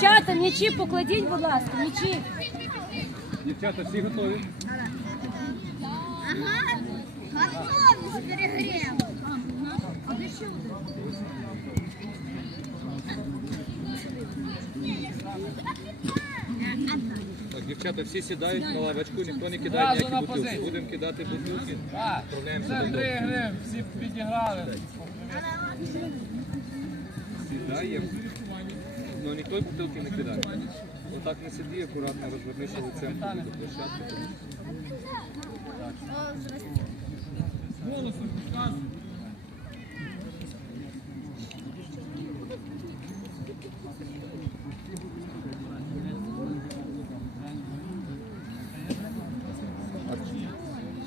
Дівчата, м'ячі покладіть, будь ласка, м'ячі. Дівчата, всі готові? Ага. Готові з. Так, дівчата, всі сідають на лавочку, ніхто не кидає Зразу ніякі бутилки. позицію. Будемо кидати бутилки. Так, Відправляємося це додому. три гри, всі відіграли. Сідаємо. Ну ніхто бутилки не кидає. Отак не сиди, акуратно розвернися лицем до площадки.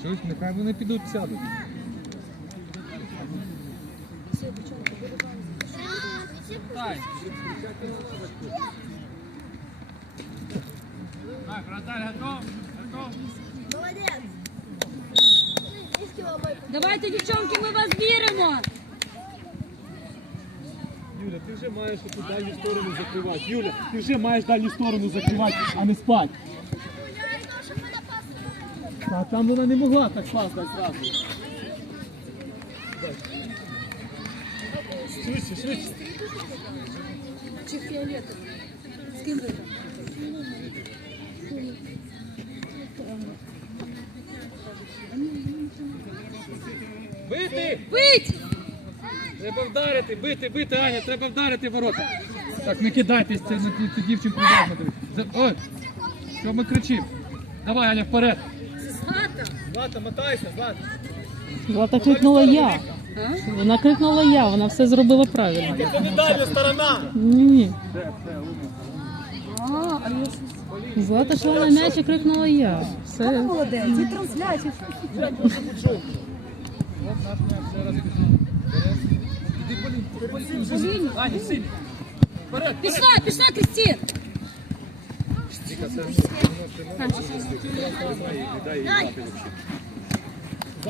Чуєш, нехай вони підуть сядуть. Так. Так, вратарь готов? Готов? Молодець. Давайте, дівчонки, ми вас віримо. Юля, ти вже маєш таку дальню сторону закривати. Юля, ти вже маєш дальню сторону закривати, а не спати. А там вона не могла так класно зразу. Швидше, швидше. Чи фіолетовий? З ким ви там? Бити! Бить! Треба вдарити, бити, бити, Аня, треба вдарити ворота. Так, не кидайтесь, це на цю дівчинку дивись. Ой, що ми кричимо? Давай, Аня, вперед. Злата. Злата, мотайся, Злата. Злата крикнула я. Вона крикнула я, вона все зробила правильно. Це не дальня сторона. Ні, ні. А, а я щось... Злата шла на м'яч і крикнула я. Все. Молодець, і трансляція. Пішла, пішла, Крістін.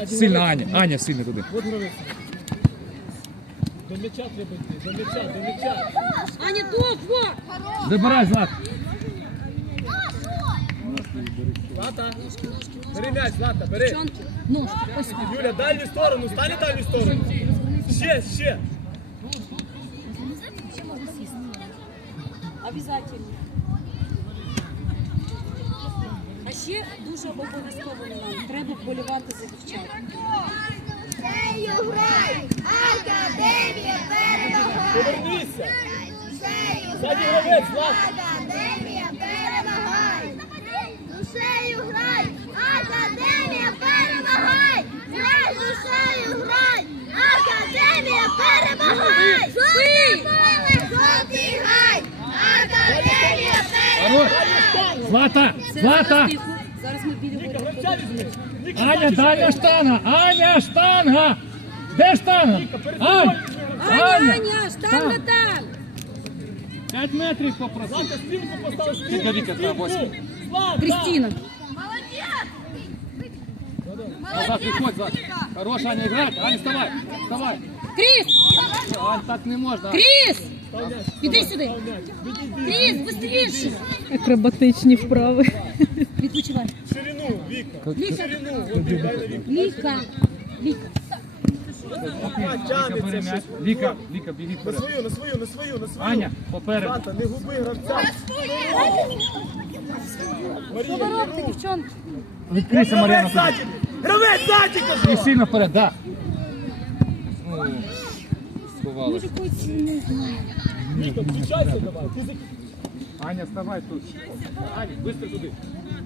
Сильно, Аня, Аня, сильно туди. От гравець. До м'яча треба йти, до м'яча, до м'яча. Аня, тут, во! Забирай, Злат. Злата, бери м'яч, Злата, бери. Ножки, ось так. Юля, дальню сторону, стань на дальню сторону. Ще, ще. Обязательно. А ще дуже обов'язково нам треба вболівати за дівчат. Шею грай! Академія перемагає! Повернися. Шею грай! Академія перемагає! Душею грай! Академія перемагай! Грай, душею грай! Академія! Академія перемагай! Злата, Злата. Аня, дальня штанга! Аня, штанга! Де штанга? Ань! Аня, Аня! Аня, штанга там. 5 метрів попросив. Злата, спинку постав, спинку, Федоріка, та, восьму. спинку. Злата. Крістіна. Назад, виходь, Злат. Хорош, Аня, грати. Аня, вставай. Вставай. Кріс! Ань, так не можна. Кріс! Іди сюди. Кріс, швидше. Акробатичні вправи. Відпочивай. Ширину, Віка. Віка. Віка. Віка. Віка Віка. Віка, біги На свою, на свою, на свою, на свою. Аня, попереду. Злата, не губи гравця. Що ви робите, дівчонки? Відкрийся, Мар'яна. Гравець ззаді, І сильно вперед, да. Ну, сховалась. Включайся давай. Аня, вставай тут. Аня, швидко туди.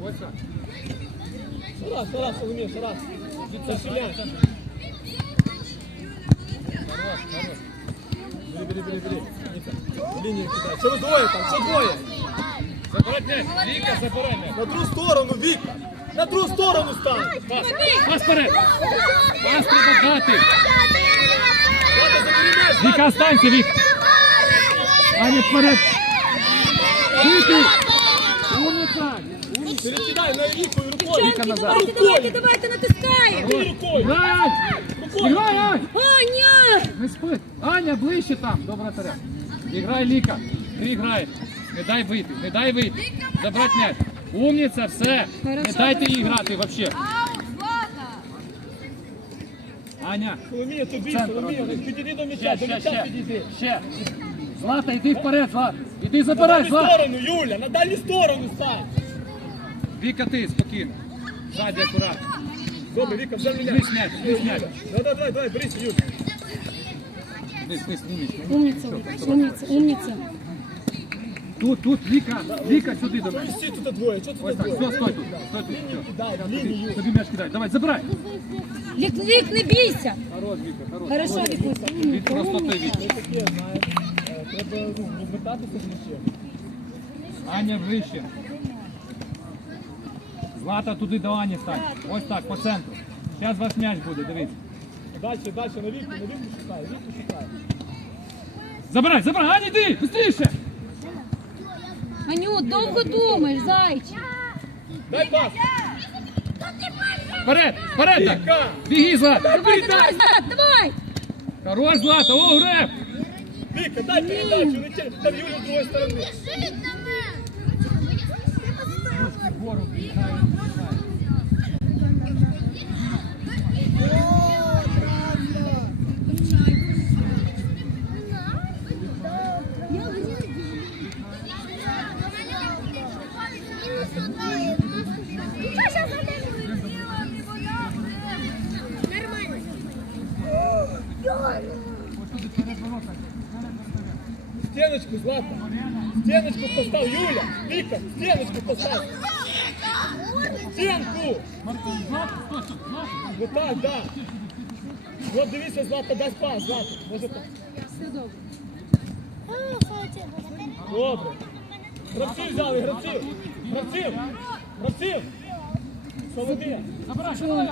Ось так. Тарас, Тарас, Соломія, Тарас. Зашиляй. Бери, бери, бери, бери. Ніка, Лінію кидай. Що ви двоє там? Що двоє? Забирай м'яч. Віка, забирай м'яч. На другу сторону, Віка! На другу сторону стань! Пас. Пас вперед. Пас треба дати. Віка, останься, Віка. Аня, вперед. Віки. Умниця. Перекидай на Віку і рукою! Дівчонки, назад. давайте, давайте, давайте, натискаємо. Рукою! Грай. Рукою! Ань. Аня! Не спи. Аня, ближче там. Добра таря. Іграй, Ліка. Ти граєш. Не дай вийти, не дай вийти. Забрати м'яч. Умніця, все. Не дайте їй грати взагалі. Аня, Соломія, тобі, Центр підійди до м'яча, ще, до ще, м'яча ще. підійди. Ще. Злата, йди вперед, Злата. Іди На забирай, дальню Злата. сторону, Юля, на дальню сторону стань. Віка, ти, спокійно. Ззаді акуратно. Добре, Віка, взяв м'яч. Вниз м'яч, вниз м'яч. Давай, давай, давай, давай, берись, Юля. Вниз, вниз, вниз. Умниця, умниця, умниця. Тут, тут, Віка, Віка, сюди до мене. Всі тут двоє, що Ось тут так, двоє? все, стой тут, стой тут, все. Тобі, лінію. тобі м'яч кидай, давай, забирай. Лік, лік, не бійся. Хорош, Віка, хорош. Хорошо, Вікуся. Від простоти Віка. Таке, знаєш, е, треба ну, розвертатися з м'ячем. Аня вище. Злата туди до Ані стань. Ось так, по центру. Зараз ваш м'яч буде, дивіться. Дальше, дальше, на віку, на віку шукай, віку шукай. Забирай, забирай, Аня, йди, швидше. Аню, довго думаєш, зайчик. Дай пас. Вперед, вперед так. Біги, Злата. Давай, давай, Злат, давай. Хорош, Злата, о, греб. Віка, дай передачу, там Юля з другої сторони. Біжить на мене. Стеночку, Злата. Стеночку постав, Юля. Віка, стеночку постав. Стенку. Вот так, да. Вот дивися, Злата, дай пас, Злата. Може так. Все добре. Добре. Гравців взяли, гравців. Гравців. Гравців. Соломія. Забирай, забирай.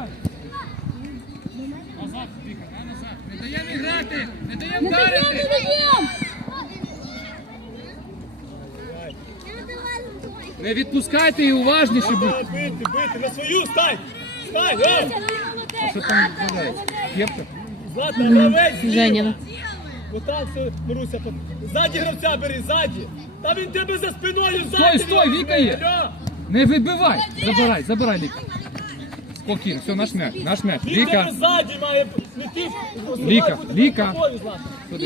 Назад, Віка, дай назад. Не даємо грати, не даємо Не даємо, не даємо. Не відпускайте і уважніше будьте. Бити, бити. На свою стань. Стань, о! Що там відбувається? Кепка? Злата, гравець. зліва. Женіна. Отак все, Маруся, ззаді гравця бери, ззаді. Та він тебе за спиною, ззаді. Стой, стой, Віка є. Алло. Не вибивай. Забирай, забирай, Ліка. Спокійно, все, наш м'яч, наш м'яч. Він тебе Ліка, ззаді має не ти. Ліка, Ліка. Злата. По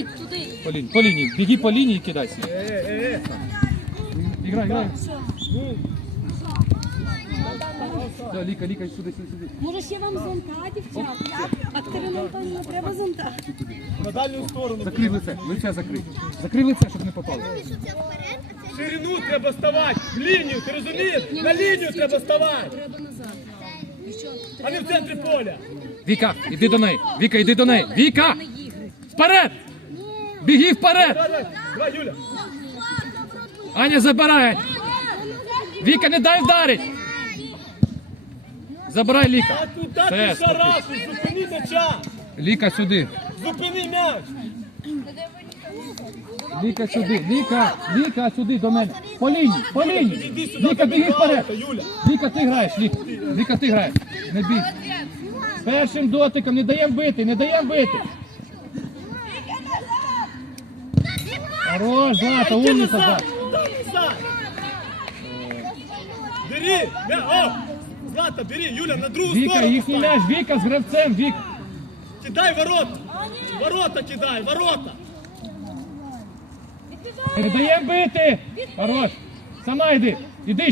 лінії, по лінії. Біги по лінії і кидайся. Е, е, е. Іграй, грай. Ну, Все, Ліка, Ліка, сюди, сюди, сюди. Може ще вам зонта, дівчата? А Катерина Антонівна, треба зонта. на дальню сторону. Закрий лице, лице закрий. Закрий лице, щоб не попало. Ширину треба ставати. В лінію, ти розумієш? На лінію треба ставати. Треба назад. А не в центрі поля. Віка, іди до неї. Віка, іди до неї. Віка! Вперед! Біги вперед! Давай, Юля. Аня забирай. Віка, не дай вдарить. Забирай Ліка. туди Все, ти шарашиш, зупини м'яча. Ліка сюди. Зупини м'яч. Ліка сюди. Ліка, Ліка сюди до мене. По лінії, по лінії. Ліка, біги вперед. Віка, ти граєш, Ліка. Віка, ти граєш. Не бій. Першим дотиком не даємо бити, не даємо бити. Хорош, Злата, Іди умниця. Злата. Бери. О, Злата, бери, Юля, на другу Віка, сторону їхній стань. м'яч, Віка з гравцем, Віка. Кидай ворота. Ворота кидай, ворота. Даємо бити. Хорош. Сама йди. Іди ще.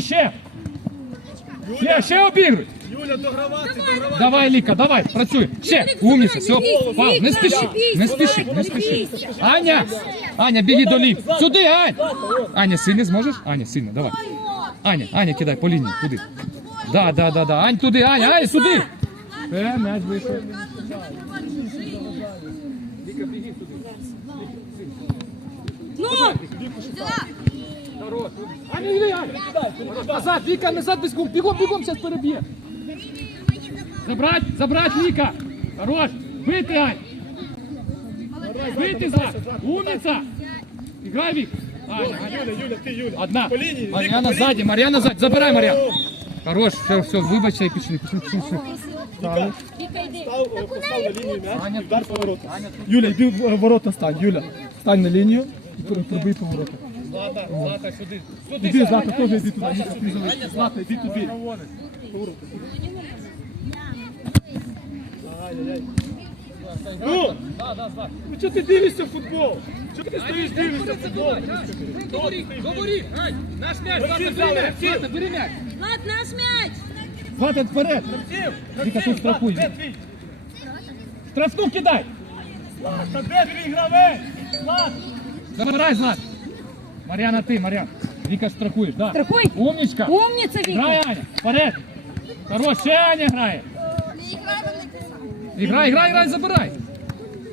Ще, Юля, ще обігруй. Юля, догравати, догравати. Давай, Ліка, давай, працюй. Ще, умніця, все, пав, не спіши, не спіши, не спіши. Аня, Аня, біги до лінії. Сюди, Ань. Аня, сильно зможеш? Аня, сильно, давай. Аня, Аня, кидай по лінії, туди. Да, да, да, да. Ань, туди, Аня, Аня, сюди. Все, м'яч вийшов. Ну, Хорош. Аня, йди, Аня. Назад, Віка, назад, бігом, бігом, бігом, зараз переб'є. Забрать, забрать, Віка. Хорош. Бити, Ань. Бити, Злат. Умниця. Играй, Вік. Юля, Юля, ти, Юля. Одна. По лінії. Мар'яна ззаді, Мар'яна ззаді. Забирай, Мар'яна. Хорош, все, все, вибачте і пішли, пішли, пішли. пішли. Віка. Став, о, постав на лінію м'яч і вдар по воротам. Юля, йди в е, ворота стань, Юля. Стань на лінію. Пробий поворота. Злата, Злата, сюди. Сюди, Іди, Злата, теж іди туди. Ніка, ти залишся. Злата, іди туди. Ну! Ну чого ти дивишся в футбол? Чого ти стоїш дивишся в футбол? Говори, говори, Ань, наш м'яч, Злата, бери м'яч, Злата, бери м'яч. Влад, наш м'яч! Злата, вперед! Віка, тут страхуй. Штрафну кидай! Злата, де твій гравець? Злата! Забирай, Злат. Мар'яна, ти, Мар'ян. Віка страхуєш, да. Страхуй! Умничка. Умніця, Грай, Віка! Аня, вперед. Хорош, ще Аня грає. Грай, грай, грай, забирай.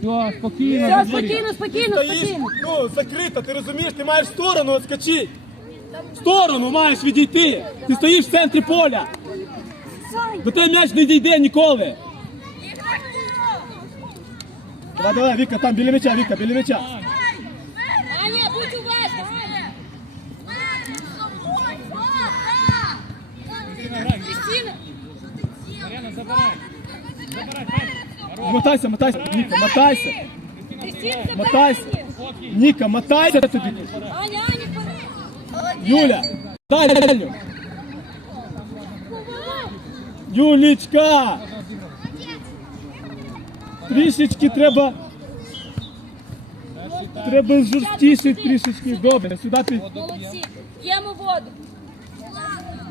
Все, спокійно. Все, спокійно, спокійно, Стоїш, спокійно. ну, закрита, ти розумієш, ти маєш в сторону отскочити. В сторону маєш відійти. Ти стоїш в центрі поля. До тебе м'яч не дійде ніколи. Давай, давай, Віка, там біля м'яча, Віка, біля м'яча. Аня, будь уважна! Кристина! Мар'яна, забирай. Забирай, перший. Мотайся, мотайся, Ніка, мотайся. Мотайся. Ніка, мотайся тобі. Юля, дай дальню. Юлічка. Трішечки треба. Треба жорсткіше трішечки. Добре, сюди ти. Молодці! П'ємо воду!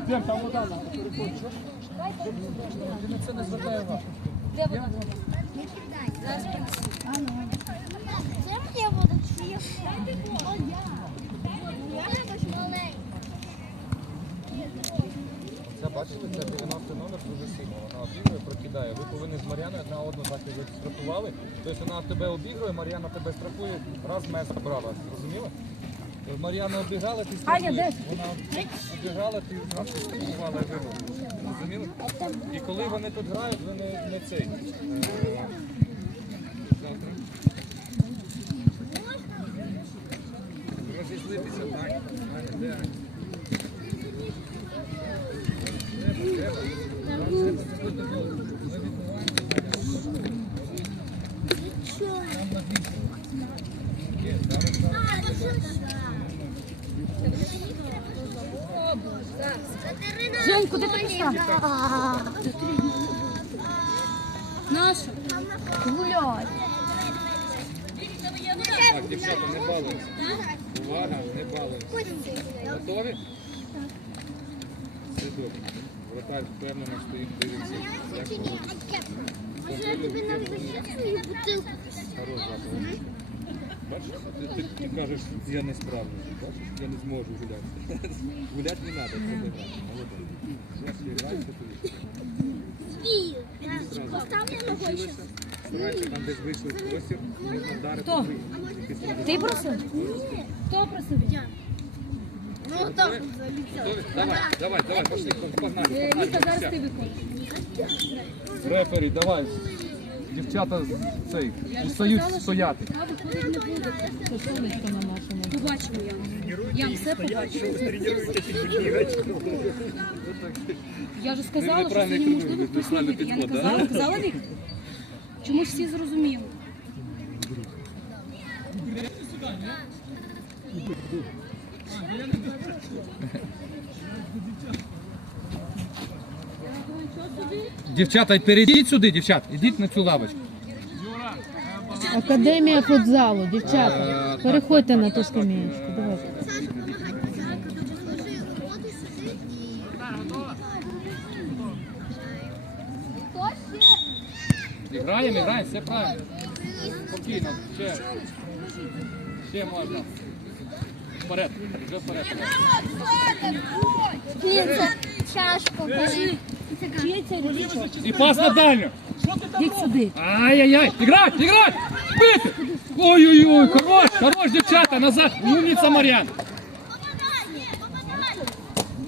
Йдем, там вода. Де вода? Це? Моя. Це бачите, це 90 номер дуже сильно. Вона обігрує, прокидає. Ви повинні з Мар'яною одна одну так і страхували. Тобто вона тебе обігрує, Мар'яна тебе страхує, раз мес брала. Зрозуміло? Мар'яна обіграла, ти страхуєш. Вона обіграла, ти раз виграла. Зрозуміло? І коли вони тут грають, ви не, не цей. е, Завтра. Розійшлитися, Аня. Аня, де Аня? Жень, куди ти пішла? Наша. Гулять. Так, дівчата, не балуємося. Увага, не балуємося. Готові? Все добре. Вратар впевнено стоїть, дивиться. Як поводиться. Може, я тобі навіть свою бутилку Хорош, Злата. Бачиш, ти, ти я не справлюся. Бачиш, я не зможу гуляти. Гуляти не треба, треба грати. Молодець. Зараз я. Старайся там, десь вийшли в простір, не вдарити. Хто? Ти просив? Ні. Хто просив? Ну, так. Давай, давай, давай, пошли, погнали, Е. Віка, зараз ти виконуєш. Рефері, давай. Дівчата цей, устають стояти. Не. Побачимо я. Я все побачу. Я ж сказала, що це неможливо тренуєте, вкусно вийти. Я не казала, казала Вік? Чому всі зрозуміли? Дівчата, перейдіть сюди, дівчат. Ідіть на цю лавочку. Академія футзалу, дівчата. Переходьте на ту скам'ячку. Давайте. Граємо, граємо, все правильно. Спокійно, ще. Ще можна. Вперед, вже вперед. Він це чашку І пас на дальню. Йдіть сюди. Ай-яй-яй, играть, играть! Бити! Ой-ой-ой, хорош, хорош, дівчата, назад, умниця Мар'ян.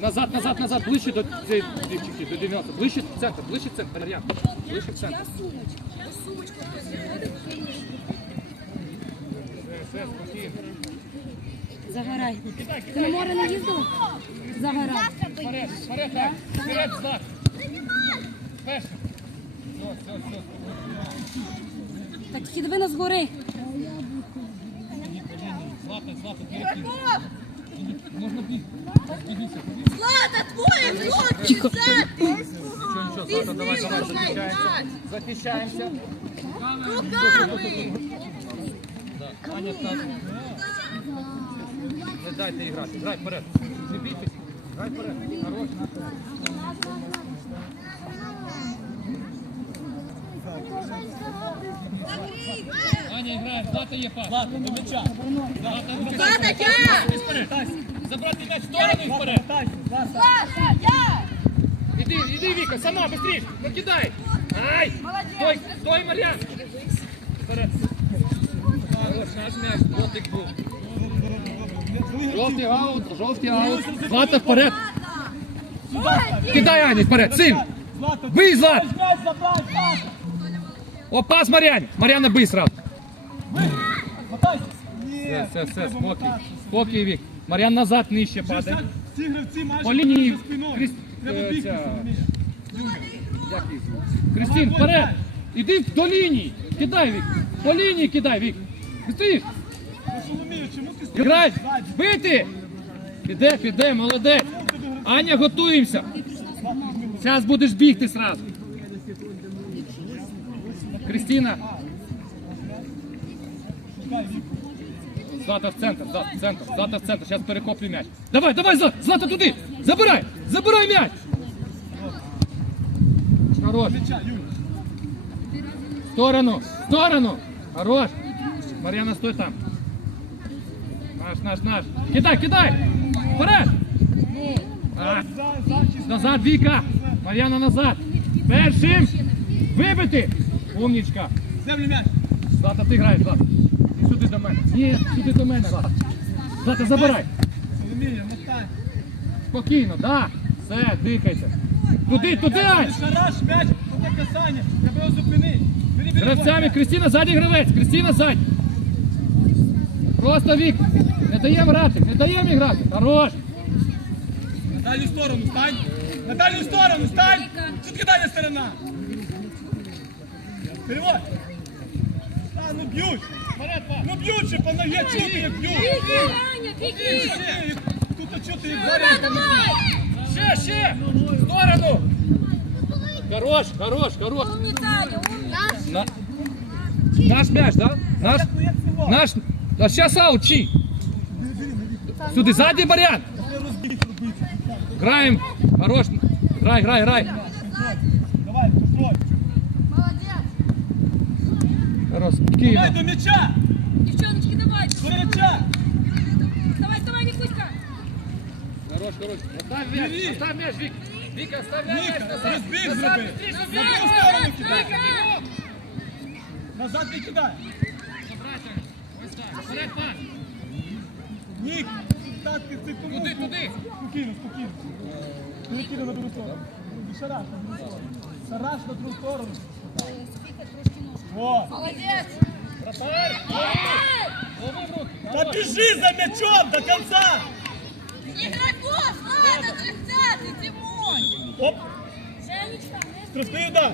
Назад, назад, назад, ближче до цієї дівчинки, до 90. Ближче в центр, ближче в центр, Мар'ян. Ближче в центр. Все, спокійно. Загорай. Ти на море не їздила? Загорай. Вперед, вперед, так, вперед, знак. Перше. Все, все, все. Так тільки диви на згори. Злата, Злата, перекинь. Можна бігти. Влада, твой! Тихо. Нічого, нічого, давай, давай, захищаємося. Захищаємося. Руками! Аня, так. Не дайте грати. Грай вперед. Не бійтесь. Грай вперед. Хорош. Аня грає, Злата є пас. Злата, до м'яча. Злата, я! Забрати м'яч в сторону і вперед. Злата. Я! Іди, іди, Віка, сама, быстріш, покидай. Ай! Стой, стой, Мар'ян. Вперед. Хорош, наш м'яч, дотик був. Жовтий аут, жовтий аут. Злата вперед. Кидай, Аня, вперед, син. Бий, Злат. О, пас Мар'ян. Мар'яна, бий сразу. Все, все, все, спокій. Спокій, Вік. Мар'ян назад нижче падає. ці гравці майже По лінії. за спиною. Кріс- Треба е, бігти, ця- розумієш? Кристин, вперед! Іди до лінії! Кидай, Вік! По лінії кидай, Вік! Быстріш! Я Соломію, чому ти стоїш Грай! ззаді? Бити! Піде, піде, молодець! Аня, готуємося! Зараз будеш бігти сразу. Кристина! Злата в центр, Злата в центр, Злата в центр, зараз перехоплю м'яч. Давай, давай, Злата, Злата туди! Забирай! Забирай м'яч! Хорош! В сторону! В сторону! Хорош! Марьяна, стой там! Наш, наш, наш! Кидай, кидай! Вперед! А, назад, Віка! Мар'яна назад! Першим! Вибити! Умнічка! Землю м'яч. Злата, ти граєш, Злата! Сюди до мене! Ні, сюди до мене, Злата! Забирай! Соломія, мотай. Спокійно, да! Все, дихайте! Туди, туди, Ань! Шараш, м'яч, таке касання. Треба його зупини. Бери, бери, гравцями, Кристина, ззаді гравець, Кристина, ззаді. Просто Вік, не даємо грати, не даємо їй грати. Хорош. На дальню сторону стань. На дальню сторону стань. Тут дальня сторона. Переводь. А, ну б'ють. Ну б'ють же по ноге, чого ти як б'ють? Біги, Аня, біги! Ще, як- Тут а чого ти як Влада, зараз? давай! Ще, ще, в сторону. Хорош, хорош, хорош. Умниця, умниця! На... Наш м'яч, да? Наш, Ну як це вам? наш, а зараз аут, чий? Сюди, ззаді Барян. Я розбіг робити. Граємо, хорош. Грай, грай, грай. Давай, контроль. Молодець! Хорош, Давай Києва. до м'яча. М'яча. Вставай, вставай, Вікуська! Хорош, хорош. Остав м'яч, остав м'яч, Вік. Віка, оставляй м'яч назад. Назад, зроби. быстріше, На Віка. сторону кидай. Віка, бігом. Назад не кидай. Вперед, пас. Нік, так ти це кому? Туди, туди. Спокійно, спокійно. Перекидай на другу сторону. І Шараш на другу сторону. Шараш на другу сторону. Молодець! Вратарь. Лови та біжи за м'ячом до кінця. Ігроков! Влада, 30-й, Тимон! Оп, не удар.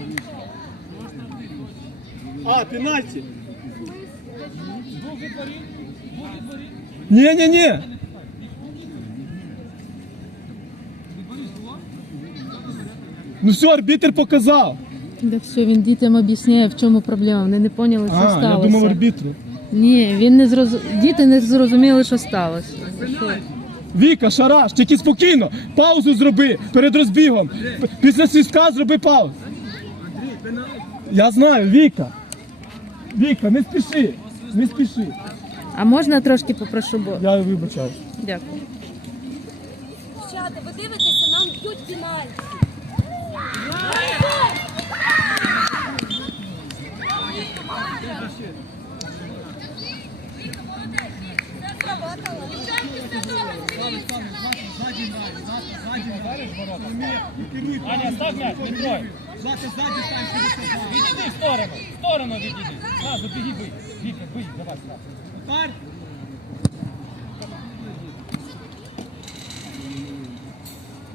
А, ні, ні. Ну все, арбітр показав. Да все, він дітям об'ясняє, в чому проблема. Вони не поняли, що А, я сталося. думав арбітру. Ні, він не зроз... діти не зрозуміли, що сталося. Що? Віка, шараш, тільки спокійно. Паузу зроби перед розбігом. Після свістка зроби паузу. Я знаю, Віка. Віка, не спіши. Не спіши. А можна трошки попрошу, бо Я вибачаю. дякую. Дівчата, ви дивитеся, нам б'ють пенальті. Аня, став м'яч, не трой. Відійди в сторону, в сторону відійди. Сразу біги, бий. Віка, бий, давай сразу.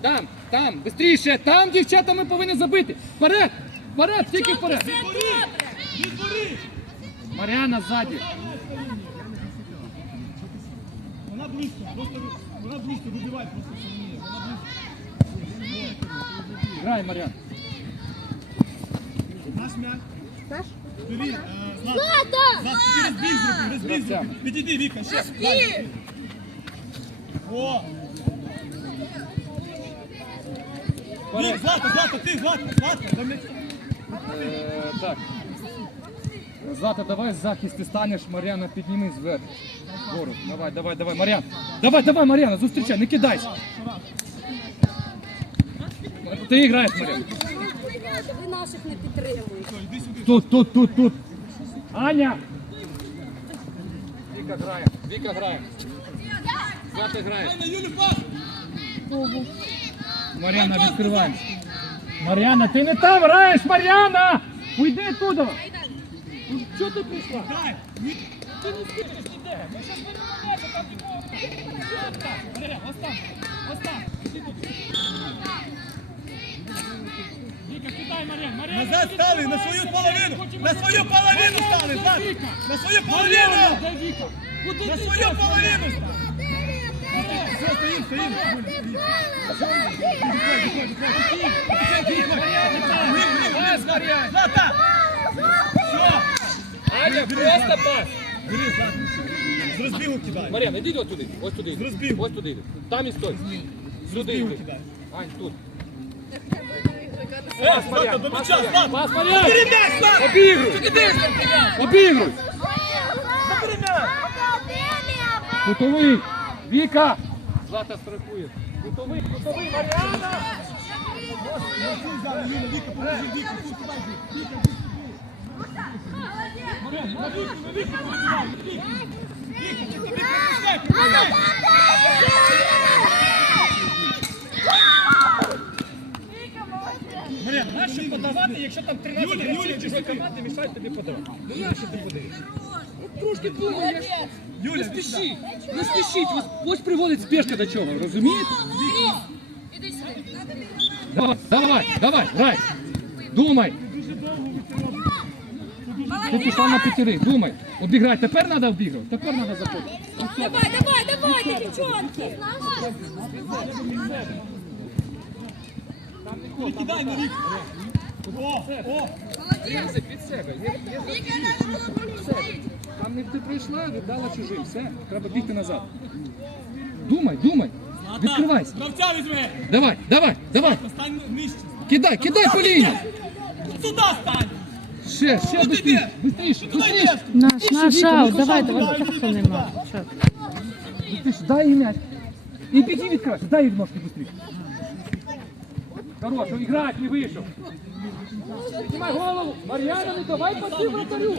Там, там, быстріше, там, дівчата, ми повинні забити. Вперед, вперед, тільки вперед. Мар'яна ззаді. вона близько, просто вона близько, вибивай просто. Вона близько. Грай, Мар'ян. Наш м'яч. Наш? Бери, Злата. Розбіг зроби, розбіг зроби. Віка. О! Вік, Злата, Злата, ти, Злата, Злата. Е, так. Злата, давай захист станеш, Мар'яна, підніми зверху. Вгору. Давай, давай, давай, Мар'ян. Давай, давай, Мар'яна, зустрічай, не кидайся. Ти граєш, Мар'ян. Ви наших не підтримуєте. Тут, тут, тут, тут. Аня! Віка грає, Віка грає. Злата грає. Мар'яна, відкриваємо. Мар'яна, ти не там граєш, Мар'яна! Уйди туди! Що ти прийшла? Дай! Назад стали, на свою половину! На свою половину стали! На свою половину! На свою половину стали! Все, стоїм, стоїм! Злата! Все! Аня, просто пас! Бери, Злата! З розбігу кидай! Мар'яна, іди от туди, ось туди. З розбігу. Ось туди. Там і стой. Сюди йди. Ань, тут. Е, Злата, до м'яча, Злата! Пас! Обігруй! Обігруй! Віка! Злата страхує. Кутовий, кутовий, Мар'яна! Віка, поможи, Віка. Віка, Віку, побігай, Віка! Віка, Мар'ян, нащо подавати, якщо там 13 Юля, Юля, чужої команди мішають тобі подавати? Ну нащо ти подивишся? Трошки помоєш. Юля, Не спішіть, не спішіть. Ось, ось приводить спешка до чого, розумієте? Давай, давай, давай, грай. Думай. Ти пішла на п'ятери, думай. Обіграй, тепер треба обіграти, тепер треба заходити. Давай, давай, давайте, дівчонки! Кидай на Віку! О, о! Язик від себе. Є, є Там не ти прийшла, віддала чужим. Все, треба бігти назад. Думай, думай. Відкривайся. Гравця візьми! Давай, давай, давай. Стань нижче! Кидай, кидай по лінії. Сюди стань! Ще, ще Куди быстріше, ти? быстріше, Куди быстріше. йдеш? Наш, наш Віка, аут, ну, давай, куди? давай, часу нема. Що? Быстріше, дай їй м'яч. І біги відкривайся, дай їй ножки быстріше. Хорош, іграть не вийшов. Піднімай голову. Мар'яна, не давай паси вратарю.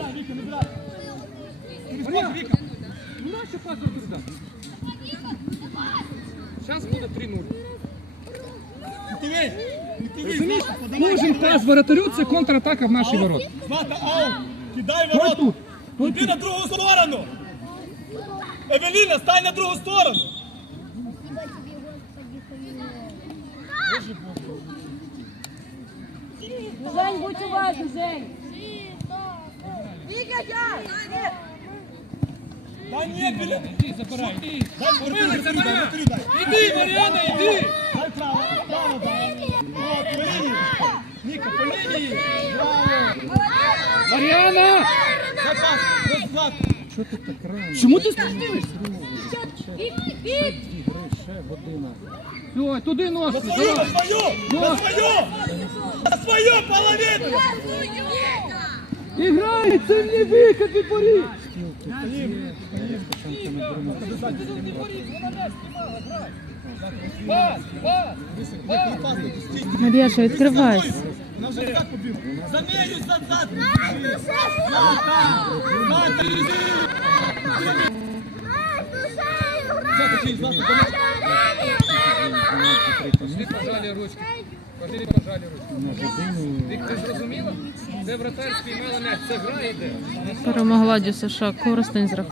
Ну нащо пас вратарю дати? Зараз буде 3-0. Готовий! Готовий! Розумієш, кожен пас воротарю це контратака в наші ворот. Злата, ау! Кидай Ой ворот! тут. Іди на другу сторону! Евеліна, стань на другу сторону! Жень, будь уважний, Жень! Біля... Іди, забирай, іди. Дай вбили, забирай! Іди, Мар'яна, іди. Дай право, право дай! От, по лінії! Ніка, по лінії! Мар'яна! Дай пас! Ось, Злата! Чому ти спізнилась? Від, Все, туди На ножки, свою, на давай. свою! Ну. На свою! На свою половину! Іграй, це не вихід порі. Пас, пас. Мар'яша, відкривайся. Побігла. За нею, за зад! Злата! Злата, іди! Пошли пожали ручки. Пошли пожали ручки. Вік, ти зрозуміла? Це вратар спіймала м'яч, це гра йде. Перемогла ДЮСШ Коростень з рахунком